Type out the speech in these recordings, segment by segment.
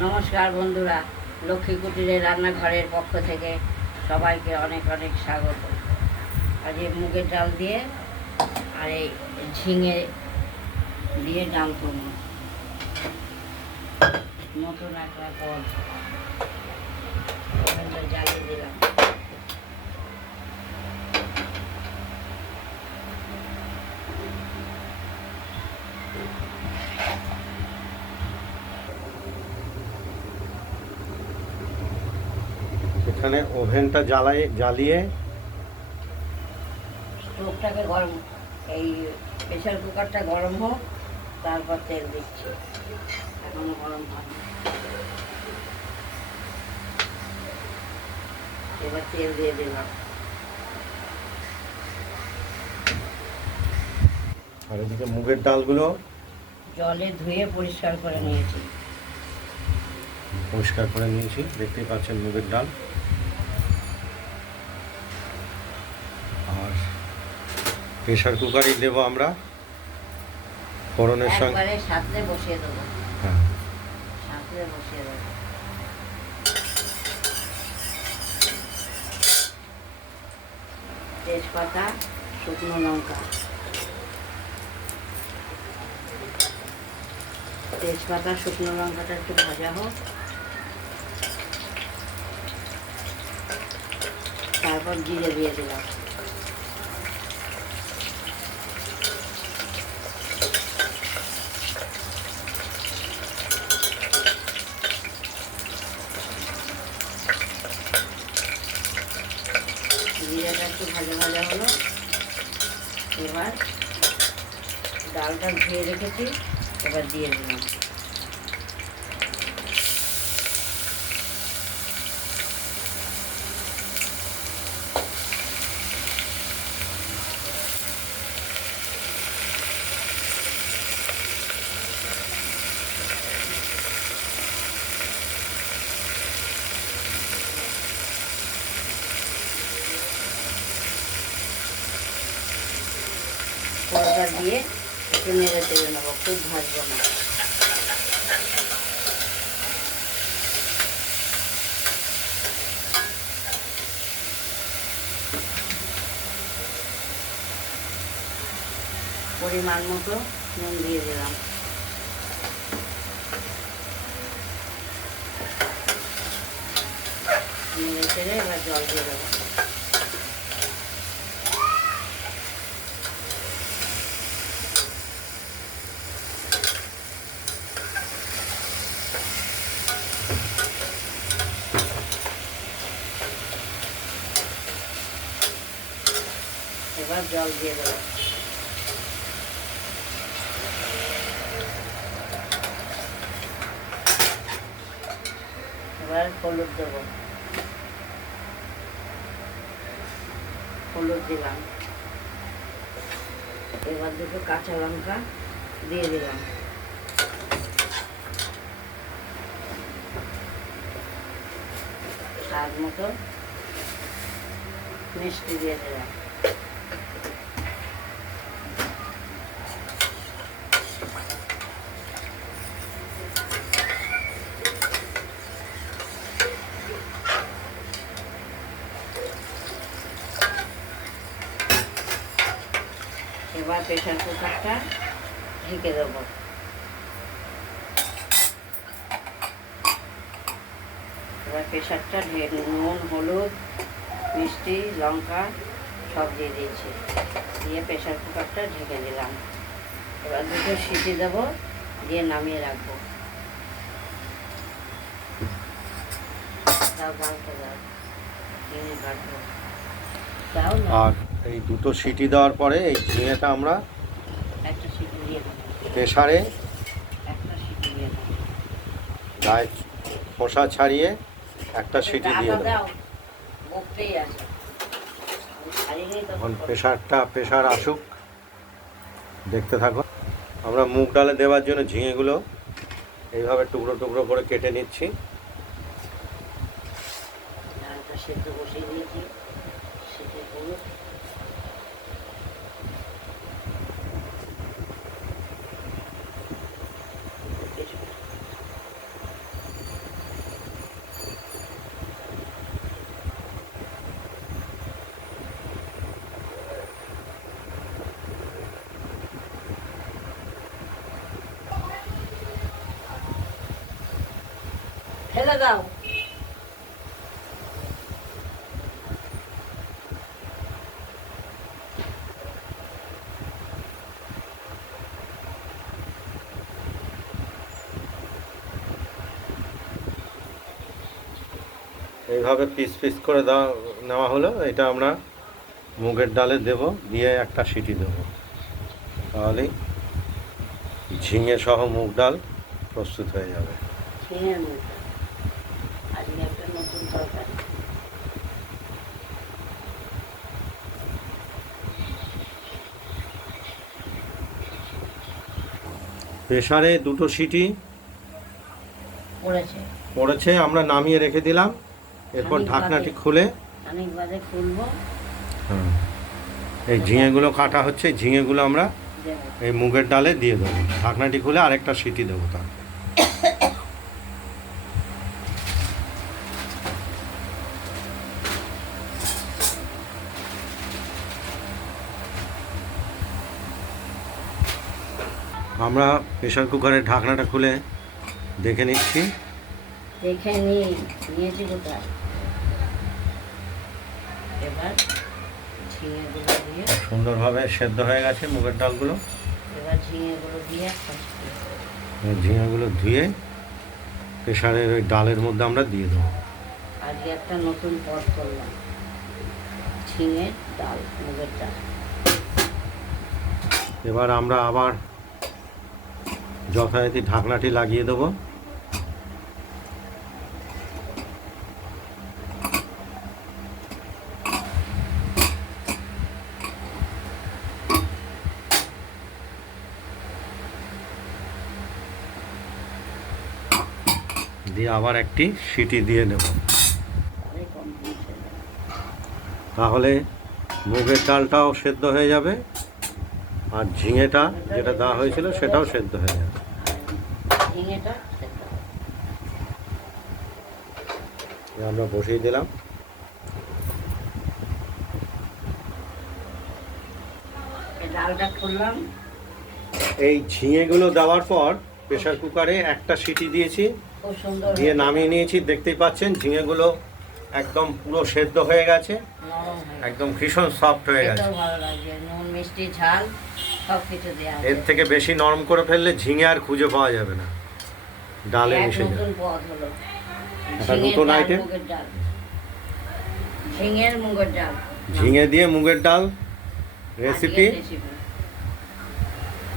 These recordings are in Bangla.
নমস্কার বন্ধুরা, লক্ষ্মী কুটিরের রান্নাঘরের পক্ষ থেকে সবাইকে অনেক অনেক স্বাগত। আজ এই মুগের ডাল দিয়ে আর এই ঝিঙে দিয়ে ডাল করব। নতুন একটা পদ ওভেনটা জ্বালিয়ে দিলাম। এখানে ওভেনটা জ্বালিয়ে স্টোভটাকে গরম, এই প্রেশার কুকারটা গরম হোক, তারপর তেল দিচ্ছি। এখনো গরম হয়নি। এবার তেল দিয়ে দিলাম। আর এদিকে মুগের ডালগুলো জলে ধুয়ে পরিষ্কার করে নিয়েছি। দেখতেই পাচ্ছেন মুগের ডাল। আর প্রেশার কুকারই দেবো আমরা ফোড়নের সঙ্গে। একবারে সাথে বসিয়ে দেবো। হ্যাঁ, সাথে বসিয়ে দেবো। তেজপাতা, শুকনো লঙ্কা, তেজপাতা শুকনো লঙ্কাটা একটু ভাজা হোক, তারপর জিরে দিয়ে দিলাম। জিরাটা একটু ভাজা ভাজা হলো। এবার ডালটা ধুয়ে রেখেছি, এবার দিয়ে দিলাম। পুরোটা দিয়ে একটু নেড়ে চেড়ে নেবো, খুব ভাজবো না। পরিমাণ মতো নুন দিয়ে দিলাম। নেড়ে চেড়ে এবার জল দিয়ে দেবো। এবার জল দিয়ে দেবো। এবার হলুদ দেবো। হলুদ দিলাম। এবার দুটো কাঁচা লঙ্কা দিয়ে দিলাম। স্বাদ মতো মিষ্টি দিয়ে দিলাম। এবার প্রেশার কুকারটা ঢেকে দেবো। এবার প্রেশারটা নুন, হলুদ, মিষ্টি, লঙ্কা সব দিয়ে দিয়েছি। দিয়ে প্রেশার কুকারটা ঢেকে দিলাম। এবার দুটো সিটি দেবো, দিয়ে নামিয়ে রাখবো। তাও গালতে দাও, চিনি কাটবো। আর এই দুটো সিটি দেওয়ার পরে এই ঝিঙেটা আমরা একটা সিটি দিয়ে দেবো। প্রেসারে একটা সিটি দিয়ে দেবো। গায়ে খোসা ছাড়িয়ে একটা সিটি দিয়ে দেবো। দাও, বকতেই আছে। এখন প্রেসার আসুক, দেখতে থাকো। আমরা মুগ ডালে দেওয়ার জন্য ঝিঙেগুলো এইভাবে টুকরো টুকরো করে কেটে নিচ্ছি। ডালটা সেদ্ধ বসিয়ে দিয়েছি, সেদ্ধ করুক। ফেলে দাও। এইভাবে পিস পিস করে নেওয়া হলো। এটা আমরা মুগের ডালে দেব, দিয়ে একটা সিটি দেব, তাহলেই ঝিঙে সহ মুগ ডাল প্রস্তুত হয়ে যাবে। ঝিঙের মুগ ডাল আজকে একটা নতুন তরকারি। প্রেসারে দুটো সিটি পড়েছে, পড়েছে, আমরা নামিয়ে রেখে দিলাম। এরপর খানিক ঢাকনাটি বাদে। খুলে অনেক বাদে খুলবো, এই ঝিঙেগুলো কাটা হচ্ছে, ঝিঙেগুলো আমরা দেবো। এই মুগের ডালে দিয়ে দেবো। ঢাকনাটি খুলে আরেকটা সিটি দেবো তার। আমরা প্রেসার কুকারের ঢাকনাটা খুলে দেখে নিচ্ছি। দেখে নিয়েছি কোথায়। এবার ঝিঙেগুলো দিয়ে, সুন্দরভাবে সেদ্ধ হয়ে গেছে মুগের ডালগুলো। এবার ঝিঙেগুলো দিয়ে কষতে হবে। ঝিঙেগুলো ধুয়ে প্রেসারের ওই ডালের মধ্যে আমরা দিয়ে দেবো। আজকে একটা নতুন পদ করলাম, ঝিঙের ডাল, মুগের ডাল। এবার আমরা আবার যথারীতি ঢাকনাটি লাগিয়ে দেবো। দিয়ে আবার একটি সিটি দিয়ে নেব, তাহলে কমপ্লিট হয়ে যাবে। তাহলে মুগের ডালটাও সেদ্ধ হয়ে যাবে, আর ঝিঙেটা যেটা দেওয়া হয়েছিল সেটাও সেদ্ধ হয়ে যাবে। আর ঝিঙেটা সেদ্ধ হবে। আমরা বসিয়ে দিলাম। এই ডালটা খুললাম, এই ঝিঙেগুলো দেওয়ার পর প্রেসার কুকারে একটা সিটি দিয়েছি, খুব সুন্দর দিয়ে হয়েছে। নামিয়ে নিয়েছি। দেখতেই পাচ্ছেন ঝিঙেগুলো একদম পুরো সেদ্ধ হয়ে গেছে, নরম হয়ে একদম ভীষণ সফট হয়ে গেছে। খেতেও ভালো লাগবে, নুন মিষ্টি ঝাল সব কিছু দেওয়া এর আছে। থেকে বেশি নরম করে ফেললে ঝিঙে আর খুঁজে পাওয়া যাবে না, ডালে এক মিশে যাবে। নতুন পদ হলো, একটা ঝিঙের নতুন ডাল, item। মুগের ডাল, ঝিঙের মুগের ডাল ঝিঙে দিয়ে মুগের ডাল রেসিপি। আজকের রেসিপি।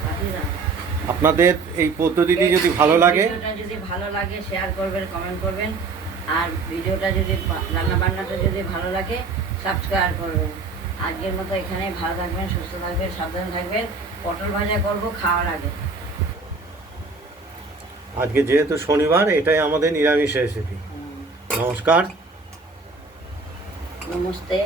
বাকিরা, আপনাদের এই পদ্ধতিটি যদি ভালো লাগে, ভিডিওটা যদি ভালো লাগে শেয়ার করবেন, কমেন্ট করবেন। আর ভিডিওটা যদি রান্না বান্নাটা যদি ভালো লাগে সাবস্ক্রাইব করবেন। আজকের মতো এখানেই ভালো থাকবেন, সুস্থ থাকবেন, সাবধানে থাকবেন। পটল ভাজা করব খাওয়ার আগে। আজকে যেহেতু শনিবার, এটাই আমাদের নিরামিষ রেসিপি। নমস্কার। নমস্তে।